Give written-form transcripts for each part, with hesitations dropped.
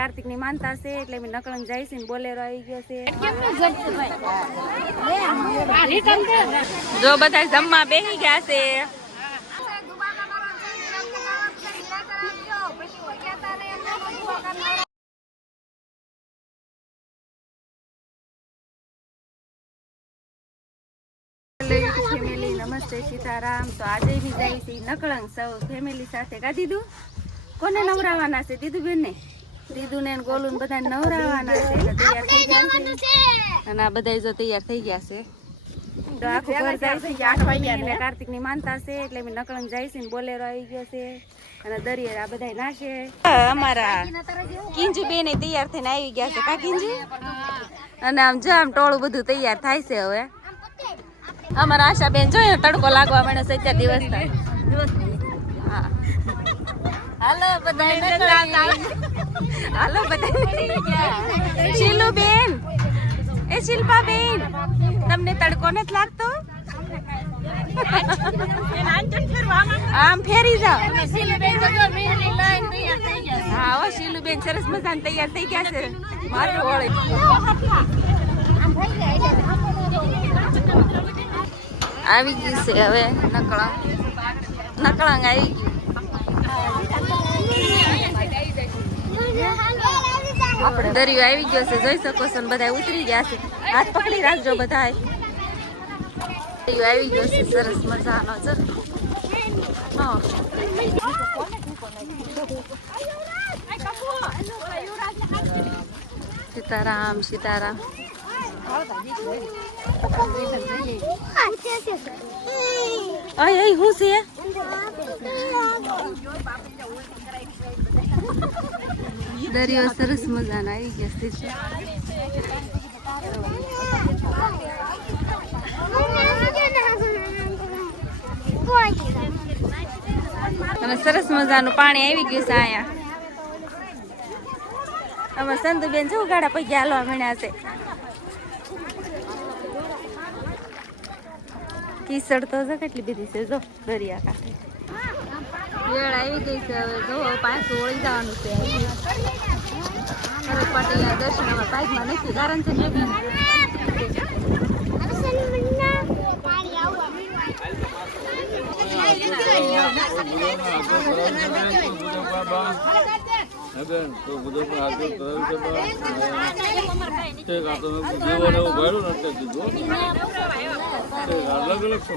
કાર્તિક ની માનતા છે એટલે અમે નકળંગ જાય છે ને બોલેરો આવી ગયો છે જો બધા જમવા બેસી ગયા છે ફેમિલી નમસ્તે સીતારામ તો આજે બી જાય છે નકળંગ સૌ ફેમિલી સાથે કા દીધું કોને નવરાવાના છે દીધું બેન ને દીધું ને ગોલું બધા નવરાવાના છે એટલે તૈયાર થઈ ગયા છે અને આ બધા જો તૈયાર થઈ ગયા છે તો આખું ઘર જાય છે 8 વાગ્યા કાર્તિક ની માનતા છે એટલે અમે નકળંગ જાય છે ને બોલેરો આવી ગયો છે અને દરિયે આ બધા નાશે અમારા કિંજુ બેન તૈયાર થઈને આવી ગયા છે કા કિંજુ અને આમ જો આમ ટોળું બધું તૈયાર થાય છે હવે અમારા આશા બેન જોયો તડકો લાગવા મને 7 દિવસ હા હાલો બધા હાલો બધા શીલુ બેન એ શિલ્પા બેન તમને તડકો નથી લાગતો આમ ફેરી જાઓ હા હો શીલુ બેન સરસ મજાને તૈયાર થઈ ગયા છે માથું ઓળી આવી ગયું છે હવે નકળંગ આવી ગયું આપણે દરિયો આવી ગયો છે જોઈ શકો છો બધા ઉતરી ગયા છે હાથ પકડી રાખજો બધા દરિયો આવી ગયો છે સરસ મજાનો સીતારામ સીતારામ અય હું છે દરિયો સરસ મજાનો આવી ગયા છે અને સરસ મજાનું પાણી આવી ગયું છે અહીંયા અમે સંતુબેન જો ગાડા પૈકી હાલવા મળ્યા છે કિસડ તો જો કેટલી બધી છે જો દરિયા કાંઠે વેળ આવી ગઈ છે હવે જો પાછું ઓળી જવાનું છે સરસ પાટી દર્શન પાઇકમાં નથી કારણ છે તો બધું પણ આગળ જીવન એવું ગયું નથી કીધું અલગ અલગ છો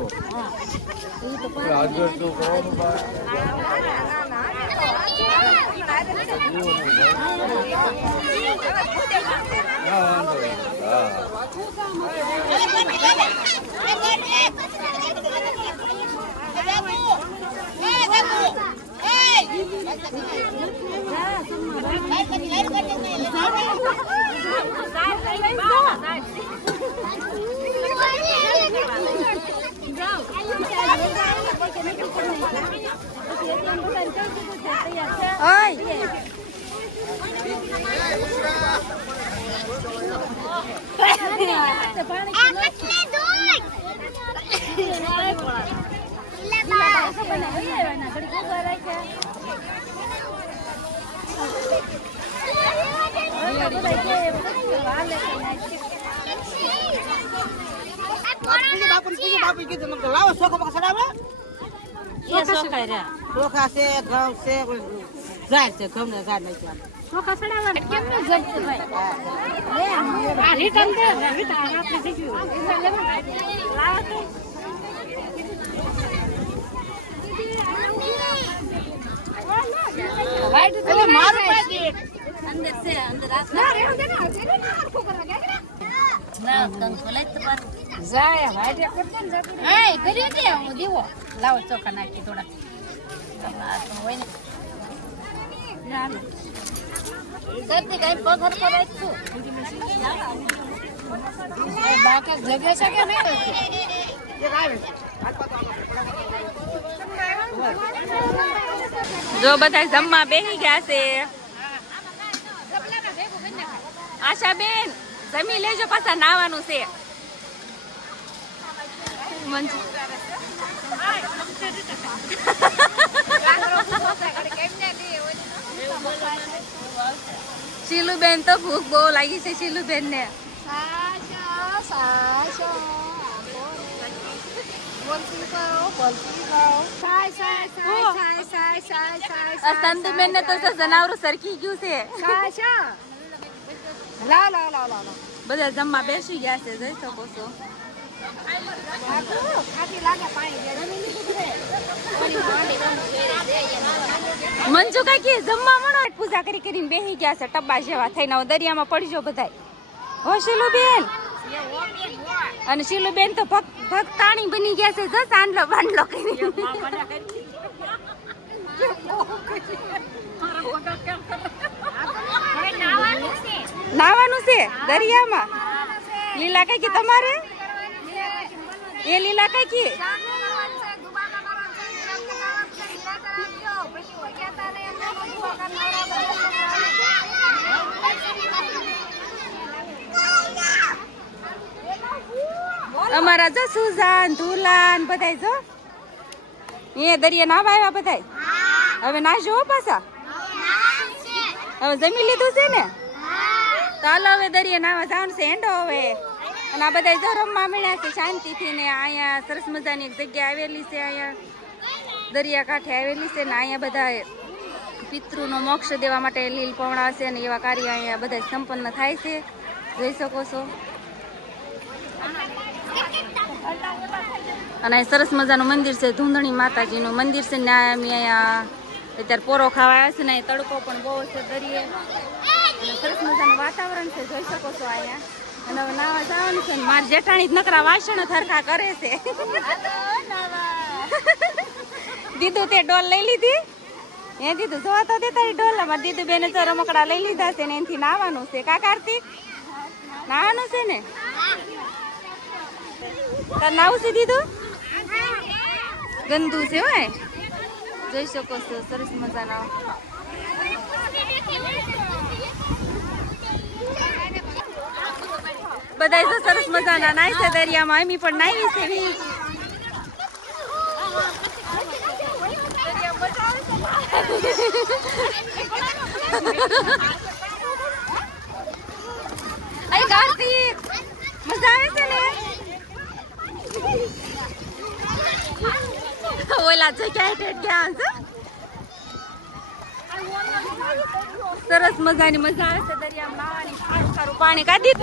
આગળ તો કરવાનું ચોખા છે ઘઉં છે ઝાડ છે ઘઉં ને ઝાડ નહીં ચોખા ચડાવવા કેમ ન જડશે ભાઈ આ રિટર્ન દે રિટર્ન આપણે દીધું લાવો તો વાઈટ એટલે મારું પાજી અંદર છે અંદર ના રે અંદર ના આખો કરવા ગયા ના તન ખોલાય તો બાર જાય વાઈટ કરતે ને જતું એ કર્યો દે હું દીવો લાવો ચોખા નાખી થોડા આ તો હોય ને ના કરતી કઈ પથર પર રાખશું એ બાકા જગ્યા છે કે નહીં જો બધા જમવા બેસી ગયા છે આશા બેન જમી લેજો પાછા નાવાનું છે શીલુબેન તો ભૂખ બહુ લાગી છે શીલુબેન ને. સંતુબેન ને તો જનાવરું સરખી ગયું છે. બધા જમવા બેસી ગયા છે, જોઈ શકો છો. મંજુ કાકી જમવા મળો, પૂજા કરી કરીને બેસી ગયા છે ટબ્બા જેવા થઈને. હવે દરિયામાં પડજો બધા. હો શીલુબેન. અને શીલુબેન તો ભક્તાણી બની ગયા છે, જો સાંડલો બાંડલો કરી. નાવાનું છે દરિયામાં. લીલા કાકી તમારે એ લીલા કાકી અમારા જો સુજાન ધુલાન બધા જો એ દરિયા નાવા આવ્યા બધા. હવે નાશો પાછા. હવે જમી લીધું છે ને, ચાલો હવે દરિયા નાવા જવાનું છે. હેંડો હવે. અને આ બધા જો રમવા મળ્યા છે શાંતિથી ને. અહીંયા સરસ મજાની એક જગ્યા આવેલી છે, અહીંયા દરિયા કાંઠે આવેલી છે ને. અહીંયા બધા પિતૃનો મોક્ષ દેવા માટે લીલ પવણા છે ને એવા કાર્ય અહીંયા બધા સંપન્ન થાય છે, જોઈ શકો છો. અને સરસ મજાનું મંદિર છે, ધૂંધણી માતાજીનું મંદિર છે ને. અહીંયા અત્યારે પોરો ખાવા આવ્યા છે ને. તડકો પણ બહુ છે દરિયે, અને સરસ મજાનું વાતાવરણ છે, જોઈ શકો છો અહીંયા. અને હવે નાવા જવાનું છે. મારી જેઠાણી જ નકરા વાસણ થરખા કરે છે. દીધું તે ડોલ લઈ લીધી. એ દીધું જોવા તો દે તારી ડોલ. અમારે દીધું બેને તો રમકડા લઈ લીધા છે ને એનાથી નાવાનું છે. કા કાર્તિક નાવાનું છે ને? તાર નાવું છે દીધું? ગંદુ છે હોય, જોઈ શકો છો. સરસ મજાના બધા તો સરસ મજાના નાય છે દરિયામાં. એમી પણ નાઈ છે. અરે કાર્તિક મજા આવે છે ને? ઓલા જગ્યાએ ગયા છે. સરસ મજાની મજા આવે છે દરિયામાં નાવાની. સારું પાણી કાઢી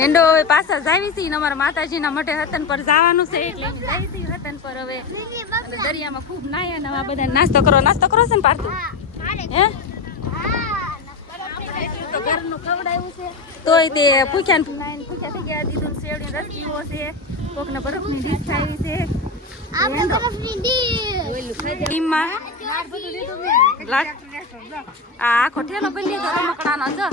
હેંડો. હવે પાછા જાવી છે. અમારા માતાજીના મઢે હતન પર જવાનું છે, એટલે જાય છે હતન પર. હવે દરિયામાં ખૂબ નાયા. નવા બધા નાસ્તો કરો છે ને પાર્થુ? હે તો ઘરનું ખવડાવ્યું છે તોય તે પૂછ્યા થઈ ગયા. દીધું સેવડી રસ પીવો છે. કોકને બરફની ડીશ ખાવી છે. આખો ઠેલો ભરી લીધો રમકડાનો. જો